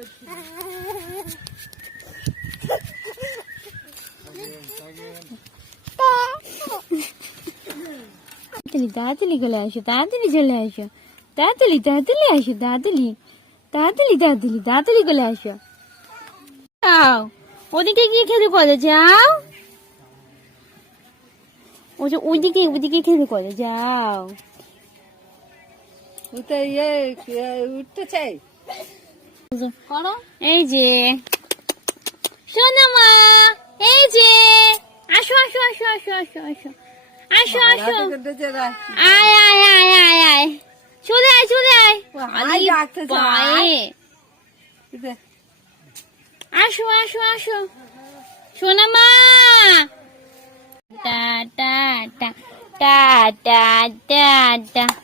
Tadeli, tadeli, galera, tadeli, galera, tadeli, tadeli, galera, tadeli, tadeli, tadeli, tadeli, galera. Tchau. Onde tem que ir agora? Tchau. Onde tem que ir? Onde tem que ir agora? Tchau. O que é? O que é? そっからエイジー。そうなのエイジー。あしょあしょあしょあしょあしょあしょ。あしょあしょ。あやあやあやあや。出来出来。あれあれあれ。あしょあしょあしょ。そうなのだだだだだだだ。